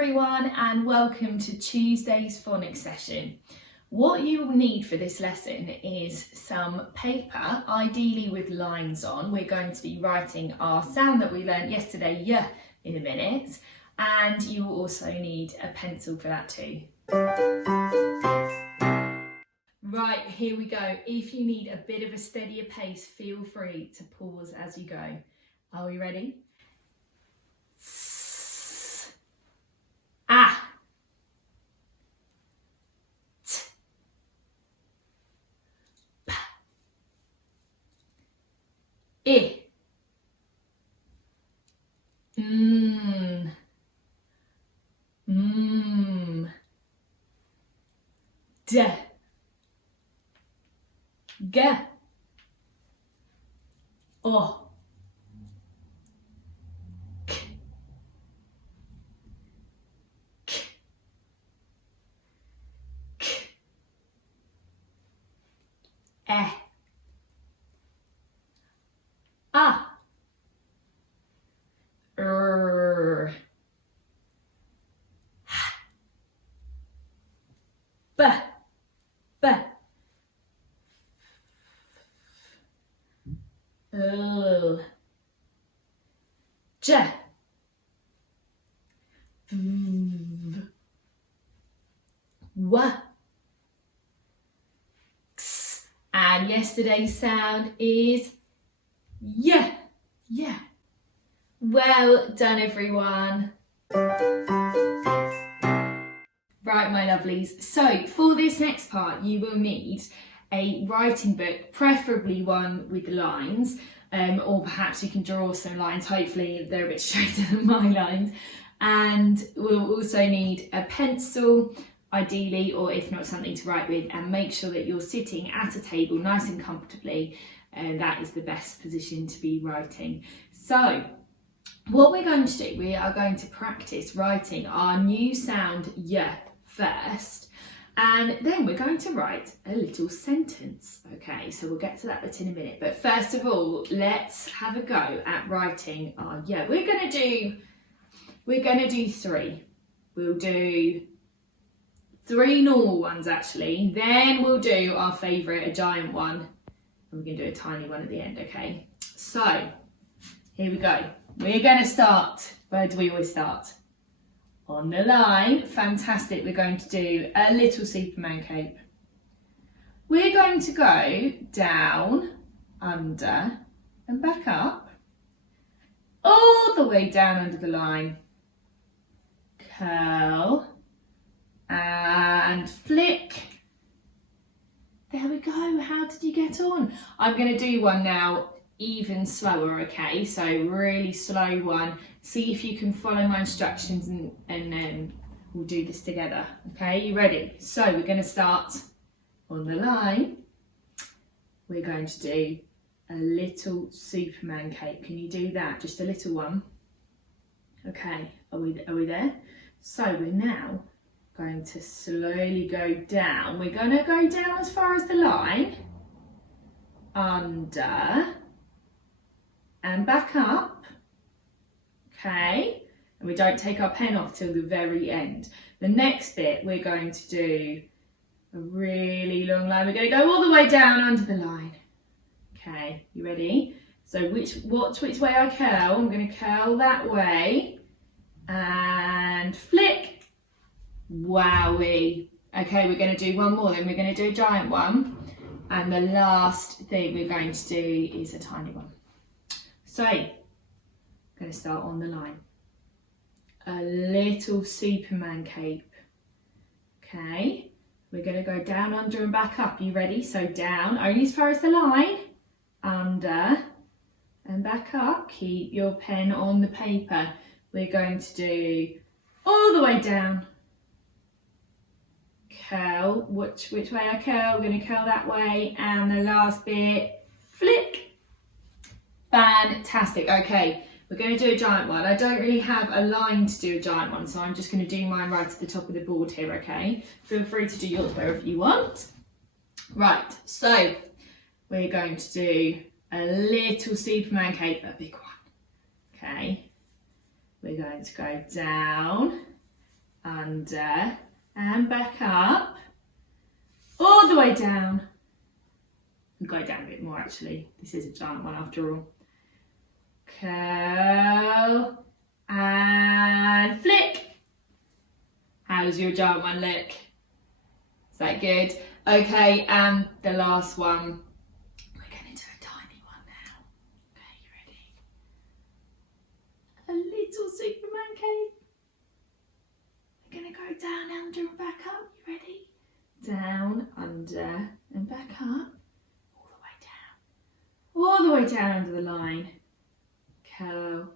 everyone and welcome to Tuesday's phonics session. What you will need for this lesson is some paper, ideally with lines on. We're going to be writing our sound that we learned yesterday, yeah, in a minute, and you will also need a pencil for that too. Right, here we go. If you need a bit of a steadier pace, feel free to pause as you go. Are we ready? Ah. T. P. I. Mm. Mm. D. G. O. E. A. R. H. B. B. L. J. V. W. X. And yesterday's sound is yeah, yeah. Well done, everyone. Right, my lovelies. So for this next part, you will need a writing book, preferably one with lines, or perhaps you can draw some lines. Hopefully they're a bit straighter than my lines. And we'll also need a pencil, ideally, or if not, something to write with, and make sure that you're sitting at a table nice and comfortably. And that is the best position to be writing. So what we're going to do, we are going to practice writing our new sound yeah first, and then we're going to write a little sentence. Okay, so we'll get to that bit in a minute, but first of all, let's have a go at writing our yeah. We're gonna do three. We'll do three normal ones actually, then we'll do our favourite, a giant one, and we're going to do a tiny one at the end. Okay, so here we go. We're going to start, where do we always start? On the line. Fantastic. We're going to do a little Superman cape. We're going to go down, under and back up, all the way down under the line. Curl and flick. There we go. How did you get on? I'm going to do one now even slower, okay? So really slow one. See if you can follow my instructions and then we'll do this together. Okay, you ready? So we're going to start on the line. We're going to do a little Superman cape. Can you do that? Just a little one. Okay, are we there? So we're now going to slowly go down. We're going to go down as far as the line, under and back up, okay, and we don't take our pen off till the very end. The next bit we're going to do a really long line. We're going to go all the way down under the line. Okay, you ready? So watch which way I curl. I'm going to curl that way and flick. Wowie. Okay, we're going to do one more, then we're going to do a giant one, and the last thing we're going to do is a tiny one. So, I'm going to start on the line. A little Superman cape. Okay, we're going to go down, under and back up. You ready? So down, only as far as the line, under and back up. Keep your pen on the paper. We're going to do all the way down. Curl, which way I curl, I'm going to curl that way, and the last bit, flick. Fantastic. Okay, we're going to do a giant one. I don't really have a line to do a giant one, so I'm just going to do mine right at the top of the board here, okay? Feel free to do yours wherever you want. Right, so we're going to do a little Superman cape, a big one. Okay, we're going to go down under, and back up, all the way down. Go down a bit more actually, this is a giant one after all. Curl and flick. How's your giant one look? Is that good? Okay, and the last one. We're going to do a tiny one now. Okay, you ready? A little Superman cape. We're going to go down, under and back up. You ready? Down, under and back up. All the way down. All the way down under the line. Curl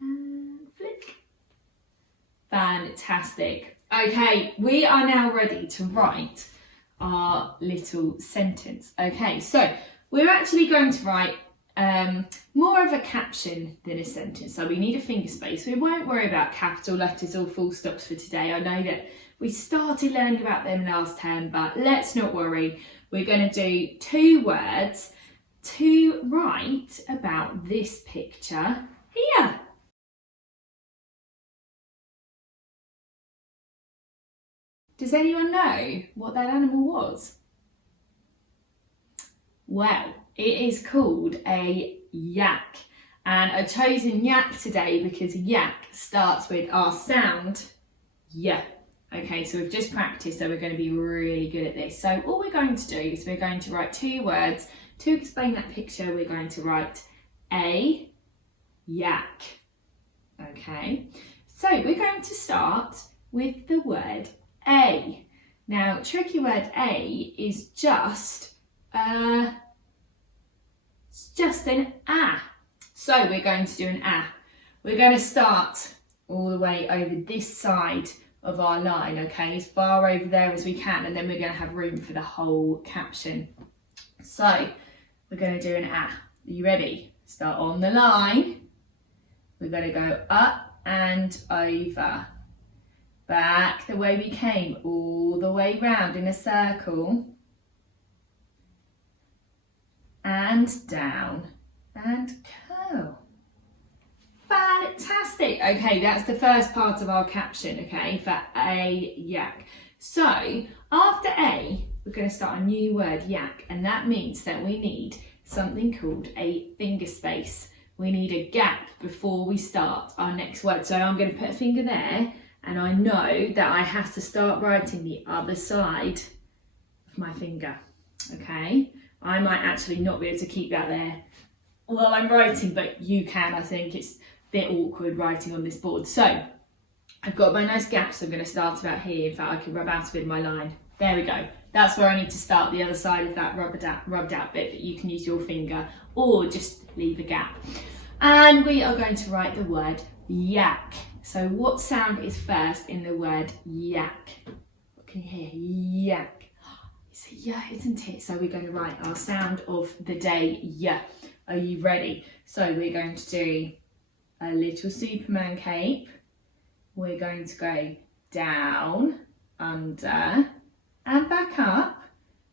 and flick. Fantastic. Okay, we are now ready to write our little sentence. Okay, so we're actually going to write more of a caption than a sentence. So we need a finger space. We won't worry about capital letters or full stops for today. I know that we started learning about them last term, but let's not worry. We're going to do 2 words to write about this picture here. Does anyone know what that animal was? Well, it is called a yak. And I've chosen yak today because yak starts with our sound, yeah. Okay, so we've just practiced, so we're going to be really good at this. So all we're going to do is we're going to write 2 words. To explain that picture, we're going to write a yak. Okay, so we're going to start with the word a. Now, tricky word a is just an a. So we're going to do an a. We're going to start all the way over this side of our line, okay, as far over there as we can, and then we're going to have room for the whole caption. So we're going to do an a. Are you ready? Start on the line. We're going to go up and over. Back the way we came, all the way round in a circle. And down and curl. Fantastic. Okay, that's the first part of our caption, okay, for a yak. So after a, we're going to start a new word, yak, and that means that we need something called a finger space. We need a gap before we start our next word. So I'm going to put a finger there, and I know that I have to start writing the other side of my finger, okay? I might actually not be able to keep that there while I'm writing, but you can. I think it's a bit awkward writing on this board. So I've got my nice gaps. I'm going to start about here. In fact, I can rub out a bit of my line. There we go. That's where I need to start, the other side of that rubbed out bit, but you can use your finger or just leave a gap. And we are going to write the word yak. So what sound is first in the word yak? What can you hear? Yak. It's a yeah, isn't it? So we're going to write our sound of the day, yeah. Are you ready? So we're going to do a little Superman cape. We're going to go down, under, and back up.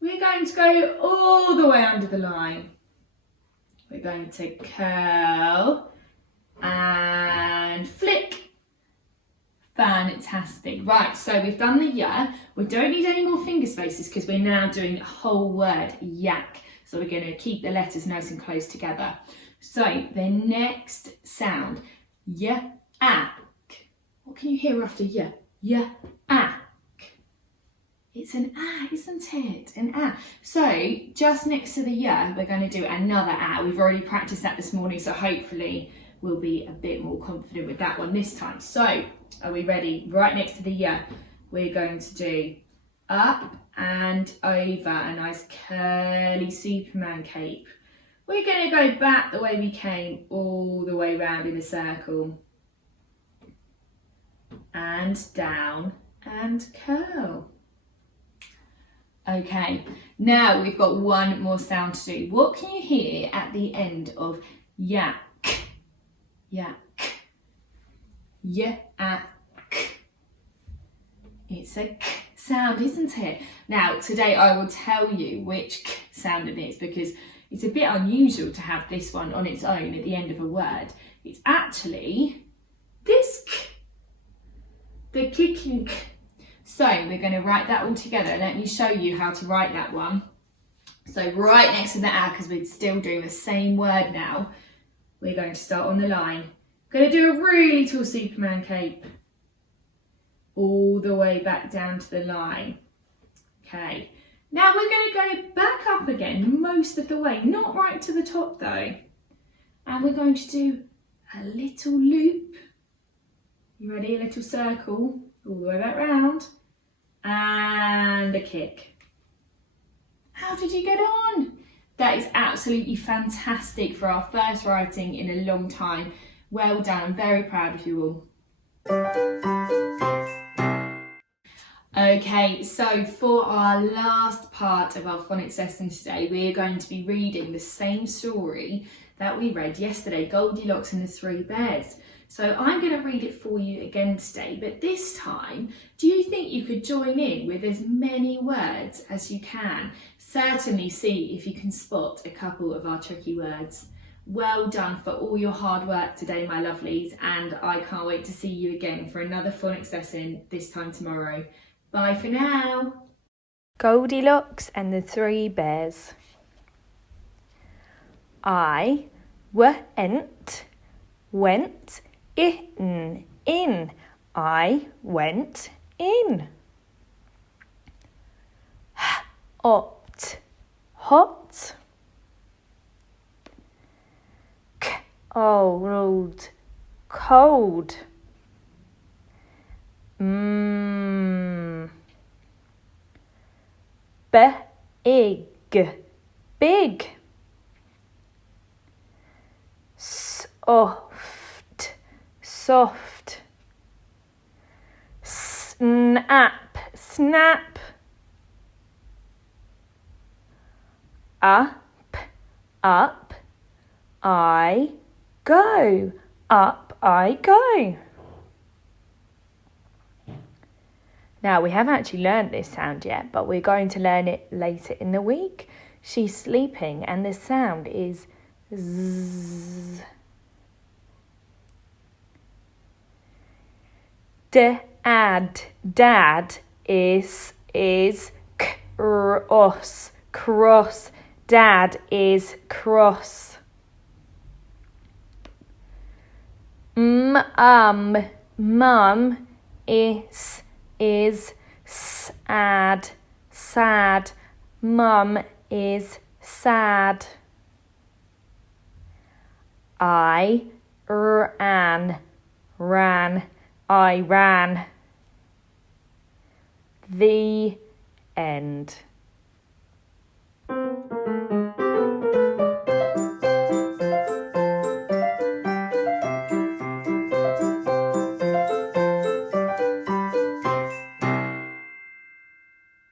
We're going to go all the way under the line. We're going to curl and flick. Fantastic. Right, so we've done the yeah. We don't need any more finger spaces because we're now doing a whole word, yak. So we're going to keep the letters nice and close together. So the next sound, yeah, ak. What can you hear after yeah? Yeah, ak. It's an ah, isn't it? An ah. So just next to the yeah, we're going to do another ah. We've already practiced that this morning, so hopefully we'll be a bit more confident with that one this time. So are we ready? Right next to the yeah, we're going to do up and over, a nice curly Superman cape. We're going to go back the way we came, all the way round in a circle. And down and curl. Okay, now we've got one more sound to do. What can you hear at the end of yak? Yak. Yak. It's a k sound, isn't it? Now, today I will tell you which k sound it is because it's a bit unusual to have this one on its own at the end of a word. It's actually this k. the kicking. So we're going to write that all together. Let me show you how to write that one. So right next to the A, because we're still doing the same word now, we're going to start on the line. Going to do a really tall Superman cape all the way back down to the line. Okay, now we're going to go back up again most of the way, not right to the top though. And we're going to do a little loop. You ready? A little circle all the way back round. And a kick. How did you get on? That is absolutely fantastic for our first writing in a long time. Well done, I'm very proud of you all. Okay, so for our last part of our phonics lesson today, we are going to be reading the same story that we read yesterday, Goldilocks and the Three Bears. So I'm going to read it for you again today, but this time, do you think you could join in with as many words as you can? Certainly see if you can spot a couple of our tricky words. Well done for all your hard work today, my lovelies, and I can't wait to see you again for another phonics lesson this time tomorrow. Bye for now. Goldilocks and the Three Bears. I went in. I went in. Hot. Cold. Big. Soft. Snap. Up. I go. Up I go. Now, we haven't actually learned this sound yet, but we're going to learn it later in the week. She's sleeping and the sound is Z. Dad is cross. Dad is cross. Mum is sad. Mum is sad. I ran. I ran. The end.